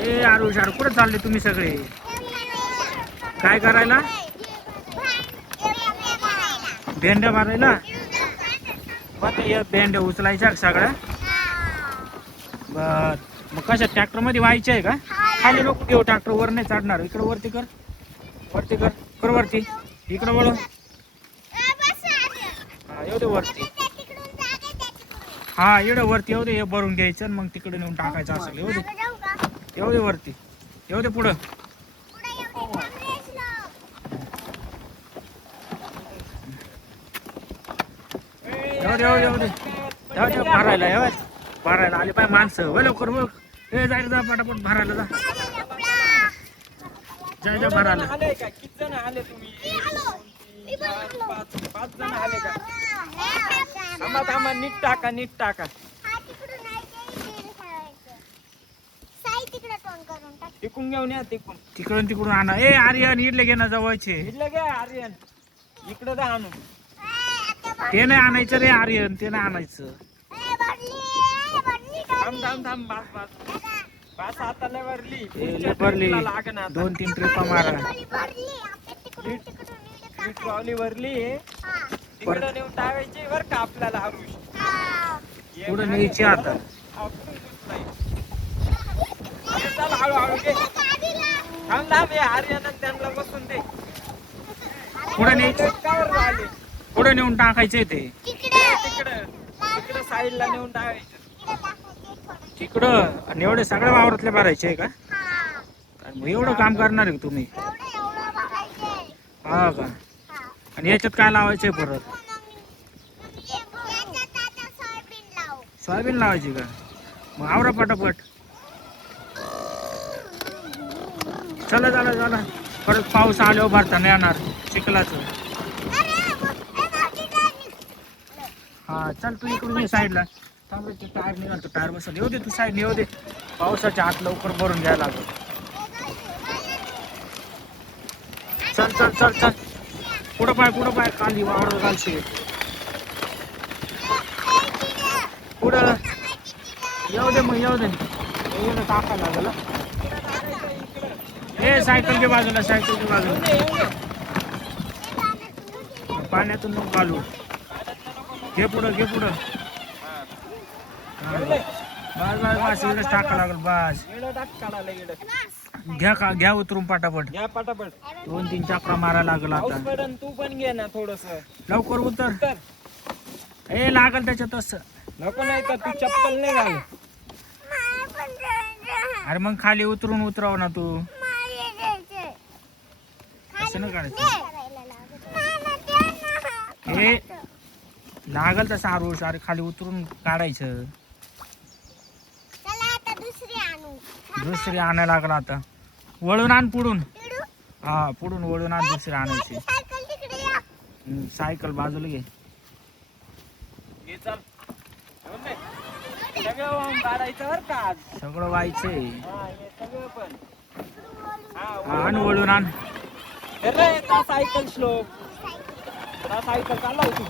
ए आरुष यार कुठं चालले तुम्ही सगळे? काय करायला? भेंड्या मारायला? भेंड्या उचलायच्या का सगळ्या? बर मग कशा ट्रॅक्टर मध्ये व्हायचे आहे का? खाली नको घेऊ, ट्रॅक्टर वर नाही चढणार. इकडे वरती कर, वरती कर, कर वरती. इकडे वळ. हा येऊ दे वरती. हा एवढं वरती येऊ दे. हे भरून घ्यायचं मग तिकडे नेऊन टाकायचं असेल. येऊ दे, येऊ दे वरती, येऊ दे पुढं. येऊ दे, येऊ दे, येऊ दे भरायला. येऊ भरायला आले पाय माणसं. व लवकर बघ. हे जायला जा पटापट भरायला जा. जय जय भरायला. किती जण आले तुम्ही? 5 जण आले का? थांबा थांबा, नीट टाका, नीट टाका. टिकून घेऊन या, टिकून. तिकडून तिकडून आणा. ए आर्यन इडले घे ना जवळचे. इथलं घ्या आर्यन, इकडे जा आणून. ते नाही आणायचं रे आर्यन, ते नाही आणायचं. थांब थांब थांब, बास बास बास. आता लय भरली. भरली. लागणार 2-3 ट्रिपा मारा. ट्रॉली भरली. तिकडे नेऊन टाकायची बर का आपल्याला. हरुष पुढे न्यायची आता. चल हळूहळू घे. थांब थांब, हे आर्यन त्यांना बसून दे. पुढे न्यायची, कावर आले. पुढे नेऊन टाकायचे ते. तिकडं साईडला नेऊन टाकायचं. तिकडं. आणि एवढे सगळ्या वावरातले भरायचे आहे का? मग एवढं काम करणार आहे तुम्ही? हा का? आणि याच्यात काय लावायचंय परत? सोयाबीन लावायची का? मग आवरा पटापट. चला चला चला. परत पाऊस आल्यावर भरताना येणार चिखलाचं. हा चल तू इकडून ये साईडला. थांब ते टायर निघाल, टायर बसल. येऊ दे तू साईड, येऊ दे. पावसाच्या आत लवकर भरून घ्यायला लागेल. चल चल चल चल. पुढं पाय खाली वावर घालशील. पुढं येऊ दे मग, येऊ दे. टाका लागल. ए सायकल घे बाजूला, सायकल घे बाजूला. पाण्यातून नको घालू. घे पुढं, घे पुढं. बस बस बस, इकडेच टाका लागल. बस घ्या का, घ्या उतरून पटापट. घ्या पटापट. 2-3 चक्रा मारायला लागल आता. तू पण घे ना थोडस. लवकर उतर. ए लागल त्याच्यात तसं. नको नाही तर तू चप्पल नाही घाल. अरे मग खाली उतरव ना तू. असं नाही करायचं. हे लागल तसं आरुष. अरे खाली उतरून काढायचं. दुसरी आणायला लागल आता. वळून आण पुढून. हा पुढून वळून आण. दुसरी आणायची. सायकल बाजूला घे. सगळं काढायचं बर का आज. सगळं व्हायचंय. सगळं पण. आण वळून आण. Cycle slow. सायकल चालव तू.